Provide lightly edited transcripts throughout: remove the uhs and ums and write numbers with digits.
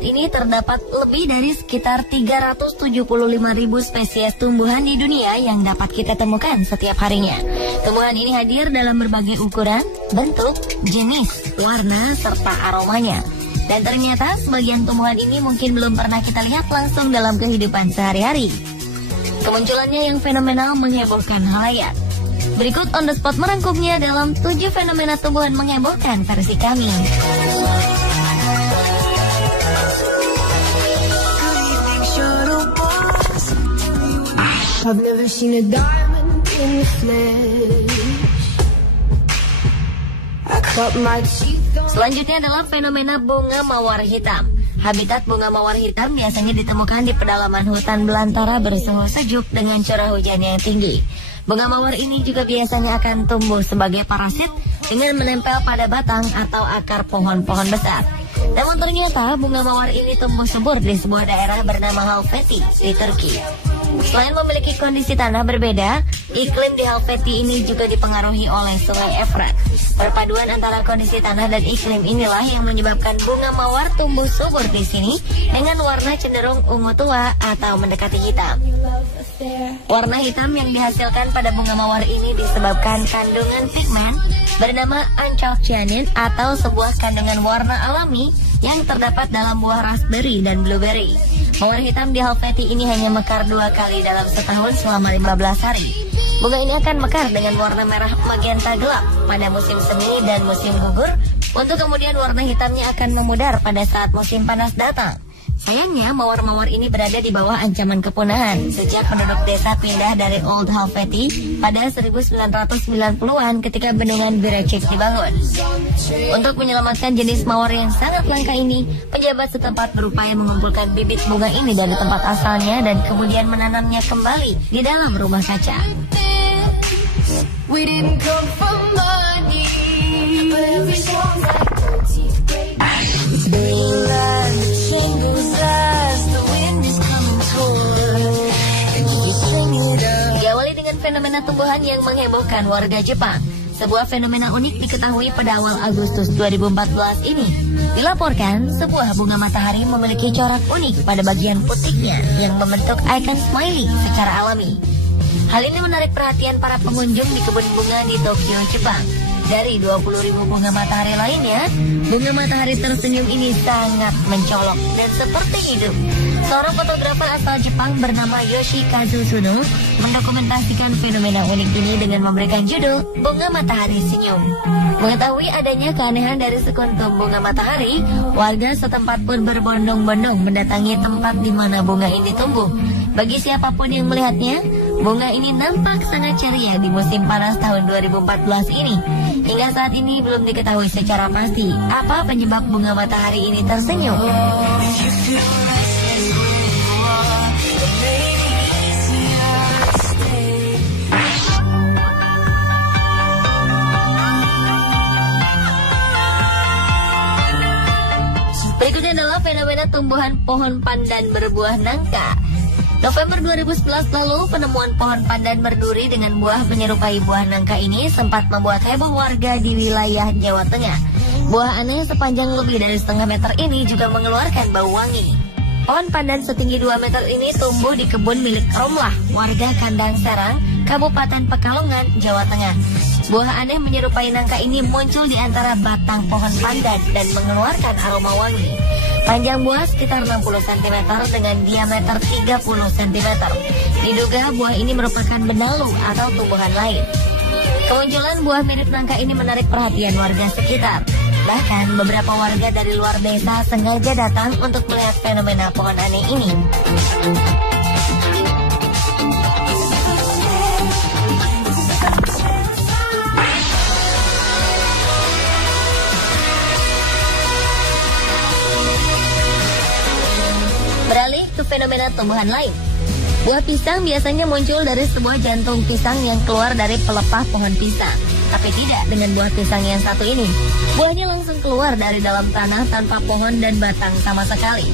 saat ini terdapat lebih dari sekitar 375.000 spesies tumbuhan di dunia yang dapat kita temukan setiap harinya. Tumbuhan ini hadir dalam berbagai ukuran, bentuk, jenis, warna, serta aromanya. Dan ternyata sebagian tumbuhan ini mungkin belum pernah kita lihat langsung dalam kehidupan sehari-hari. Kemunculannya yang fenomenal menghebohkan halayak. Berikut On The Spot merangkumnya dalam 7 fenomena tumbuhan menghebohkan versi kami. I've never seen a diamond in the flesh. Selanjutnya adalah fenomena bunga mawar hitam. Habitat bunga mawar hitam biasanya ditemukan di pedalaman hutan belantara bersuhu sejuk dengan curah hujan yang tinggi. Bunga mawar ini juga biasanya akan tumbuh sebagai parasit dengan menempel pada batang atau akar pohon-pohon besar. Namun ternyata bunga mawar ini tumbuh subur di sebuah daerah bernama Halfeti di Turki. Selain memiliki kondisi tanah berbeda, iklim di Halfeti ini juga dipengaruhi oleh sungai Efrat. Perpaduan antara kondisi tanah dan iklim inilah yang menyebabkan bunga mawar tumbuh subur di sini dengan warna cenderung ungu tua atau mendekati hitam. Warna hitam yang dihasilkan pada bunga mawar ini disebabkan kandungan pigmen bernama anthoxyanin atau sebuah kandungan warna alami yang terdapat dalam buah raspberry dan blueberry. Mawar hitam di Halfeti ini hanya mekar 2 kali dalam setahun selama 15 hari. Bunga ini akan mekar dengan warna merah magenta gelap pada musim semi dan musim gugur, untuk kemudian warna hitamnya akan memudar pada saat musim panas datang. Sayangnya, mawar-mawar ini berada di bawah ancaman kepunahan sejak penduduk desa pindah dari Old Halfeti pada 1990-an ketika bendungan Birecik dibangun. Untuk menyelamatkan jenis mawar yang sangat langka ini, pejabat setempat berupaya mengumpulkan bibit bunga ini dari tempat asalnya dan kemudian menanamnya kembali di dalam rumah kaca. We didn't come from money, but every song's like diawali dengan fenomena tumbuhan yang menghebohkan warga Jepang. Sebuah fenomena unik diketahui pada awal Agustus 2014 ini. Dilaporkan, sebuah bunga matahari memiliki corak unik pada bagian putiknya yang membentuk ikon smiley secara alami. Hal ini menarik perhatian para pengunjung di kebun bunga di Tokyo, Jepang. Dari 20.000 bunga matahari lainnya, bunga matahari tersenyum ini sangat mencolok dan seperti hidup. Seorang fotografer asal Jepang bernama Yoshikazu Tsuno mendokumentasikan fenomena unik ini dengan memberikan judul Bunga Matahari Senyum. Mengetahui adanya keanehan dari sekuntum bunga matahari, warga setempat pun berbondong-bondong mendatangi tempat di mana bunga ini tumbuh. Bagi siapapun yang melihatnya, bunga ini nampak sangat ceria di musim panas tahun 2014 ini. Hingga saat ini belum diketahui secara pasti apa penyebab bunga matahari ini tersenyum. Berikutnya adalah fenomena tumbuhan pohon pandan berbuah nangka. November 2011 lalu, penemuan pohon pandan berduri dengan buah menyerupai buah nangka ini sempat membuat heboh warga di wilayah Jawa Tengah. Buah aneh sepanjang lebih dari setengah meter ini juga mengeluarkan bau wangi. Pohon pandan setinggi 2 meter ini tumbuh di kebun milik Romlah, warga Kandang Serang, Kabupaten Pekalongan, Jawa Tengah. Buah aneh menyerupai nangka ini muncul di antara batang pohon pandan dan mengeluarkan aroma wangi. Panjang buah sekitar 60 cm dengan diameter 30 cm. Diduga buah ini merupakan benalu atau tumbuhan lain. Kemunculan buah mirip nangka ini menarik perhatian warga sekitar. Bahkan beberapa warga dari luar desa sengaja datang untuk melihat fenomena pohon aneh ini. Beralih ke fenomena tumbuhan lain. Buah pisang biasanya muncul dari sebuah jantung pisang yang keluar dari pelepah pohon pisang. Tapi tidak dengan buah pisang yang satu ini. Buahnya langsung keluar dari dalam tanah tanpa pohon dan batang sama sekali.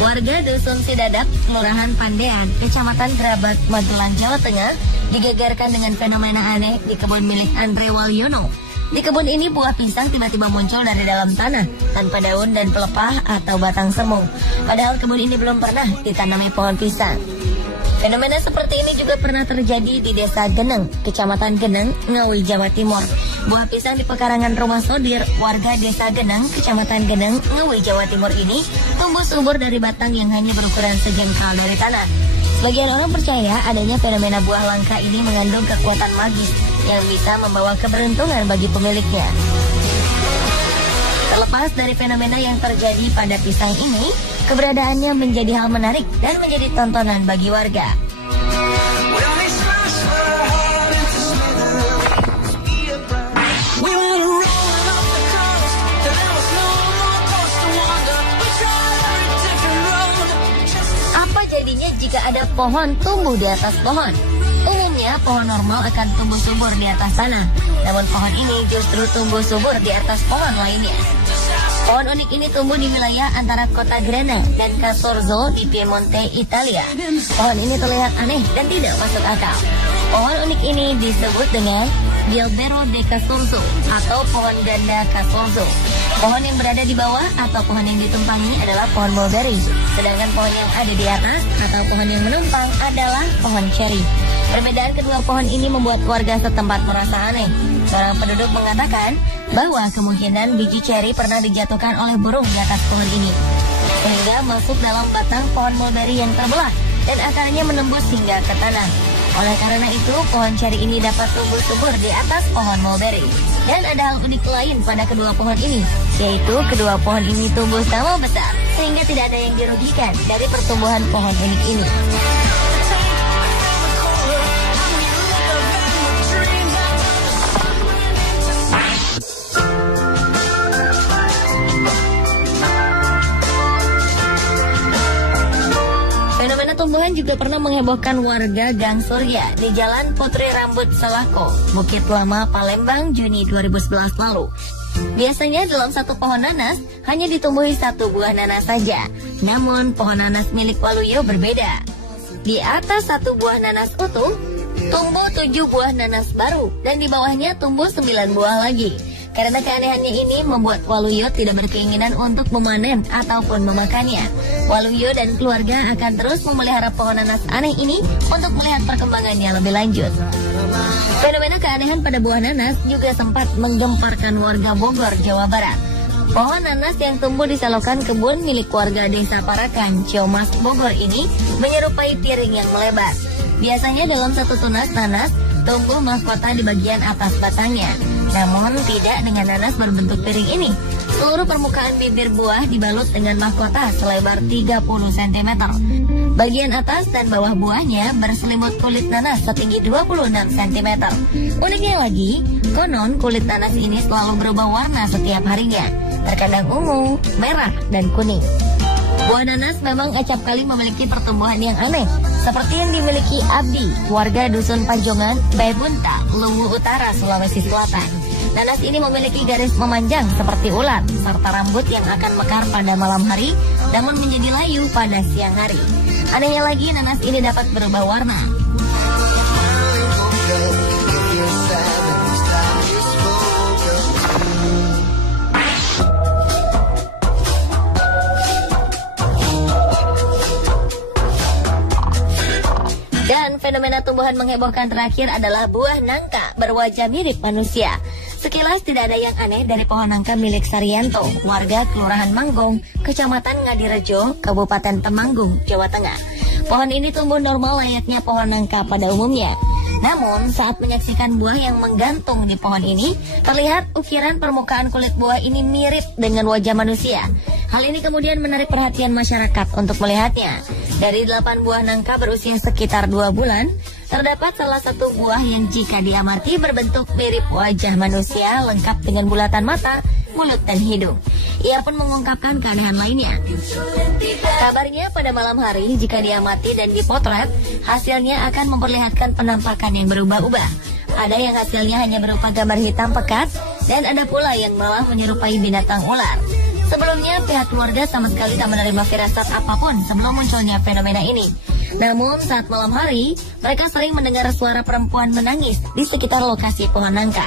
Warga Dusun Sidadak, Kelurahan Pandean, Kecamatan Grabat, Magelang, Jawa Tengah, digegerkan dengan fenomena aneh di kebun milik Andre Walyono. Di kebun ini buah pisang tiba-tiba muncul dari dalam tanah tanpa daun dan pelepah atau batang semu. Padahal kebun ini belum pernah ditanami pohon pisang. Fenomena seperti ini juga pernah terjadi di Desa Geneng, Kecamatan Geneng, Ngawi, Jawa Timur. Buah pisang di pekarangan rumah Sodir, warga Desa Geneng, Kecamatan Geneng, Ngawi, Jawa Timur ini tumbuh subur dari batang yang hanya berukuran sejengkal dari tanah. Sebagian orang percaya adanya fenomena buah langka ini mengandung kekuatan magis yang bisa membawa keberuntungan bagi pemiliknya. Terlepas dari fenomena yang terjadi pada pisang ini, keberadaannya menjadi hal menarik dan menjadi tontonan bagi warga. Apa jadinya jika ada pohon tumbuh di atas pohon? Umumnya pohon normal akan tumbuh subur di atas tanah, namun pohon ini justru tumbuh subur di atas pohon lainnya. Pohon unik ini tumbuh di wilayah antara kota Grana dan Casorzo di Piemonte, Italia. Pohon ini terlihat aneh dan tidak masuk akal. Pohon unik ini disebut dengan Gilbero de Casorzo atau pohon ganda Casorzo. Pohon yang berada di bawah atau pohon yang ditumpangi adalah pohon mulberry, sedangkan pohon yang ada di atas atau pohon yang menumpang adalah pohon cherry. Perbedaan kedua pohon ini membuat warga setempat merasa aneh. Seorang penduduk mengatakan bahwa kemungkinan biji ceri pernah dijatuhkan oleh burung di atas pohon ini, sehingga masuk dalam batang pohon mulberry yang terbelah dan akarnya menembus hingga ke tanah. Oleh karena itu, pohon ceri ini dapat tumbuh subur di atas pohon mulberry. Dan ada hal unik lain pada kedua pohon ini, yaitu kedua pohon ini tumbuh sama besar, sehingga tidak ada yang dirugikan dari pertumbuhan pohon unik ini. Fenomena tumbuhan juga pernah menghebohkan warga Gang Surya di Jalan Putri Rambut Salako, Bukit Lama, Palembang, Juni 2011 lalu. Biasanya dalam satu pohon nanas hanya ditumbuhi satu buah nanas saja. Namun pohon nanas milik Waluyo berbeda. Di atas satu buah nanas utuh, tumbuh 7 buah nanas baru dan di bawahnya tumbuh 9 buah lagi. Karena keanehannya ini membuat Waluyo tidak berkeinginan untuk memanen ataupun memakannya. Waluyo dan keluarga akan terus memelihara pohon nanas aneh ini untuk melihat perkembangannya lebih lanjut. Fenomena keanehan pada buah nanas juga sempat menggemparkan warga Bogor, Jawa Barat. Pohon nanas yang tumbuh di selokan kebun milik warga Desa Parakan, Ciomas, Bogor ini menyerupai piring yang melebar. Biasanya dalam satu tunas nanas tumbuh mahkota di bagian atas batangnya. Namun tidak dengan nanas berbentuk piring ini. Seluruh permukaan bibir buah dibalut dengan mahkota selebar 30 cm. Bagian atas dan bawah buahnya berselimut kulit nanas setinggi 26 cm. Uniknya lagi, konon kulit nanas ini selalu berubah warna setiap harinya. Terkadang ungu, merah, dan kuning. Buah nanas memang acap kali memiliki pertumbuhan yang aneh, seperti yang dimiliki Abdi, warga Dusun Pajongan, Baibunta, Luwu Utara, Sulawesi Selatan. Nanas ini memiliki garis memanjang seperti ular, serta rambut yang akan mekar pada malam hari, namun menjadi layu pada siang hari. Anehnya lagi, nanas ini dapat berubah warna. Dan fenomena tumbuhan menghebohkan terakhir adalah buah nangka berwajah mirip manusia. Sekilas tidak ada yang aneh dari pohon nangka milik Saryanto, warga Kelurahan Manggong, Kecamatan Ngadirejo, Kabupaten Temanggung, Jawa Tengah. Pohon ini tumbuh normal layaknya pohon nangka pada umumnya. Namun saat menyaksikan buah yang menggantung di pohon ini, terlihat ukiran permukaan kulit buah ini mirip dengan wajah manusia. Hal ini kemudian menarik perhatian masyarakat untuk melihatnya. Dari 8 buah nangka berusia sekitar 2 bulan, terdapat salah satu buah yang jika diamati berbentuk mirip wajah manusia lengkap dengan bulatan mata, mulut, dan hidung. Ia pun mengungkapkan keanehan lainnya. Kabarnya pada malam hari jika diamati dan dipotret, hasilnya akan memperlihatkan penampakan yang berubah-ubah. Ada yang hasilnya hanya berupa gambar hitam pekat, dan ada pula yang malah menyerupai binatang ular. Sebelumnya, pihak keluarga sama sekali tak menerima firasat apapun sebelum munculnya fenomena ini. Namun, saat malam hari, mereka sering mendengar suara perempuan menangis di sekitar lokasi pohon nangka.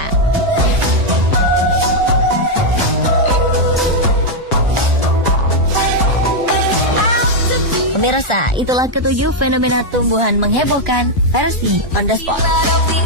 Pemirsa, itulah ketujuh fenomena tumbuhan menghebohkan versi On The Spot.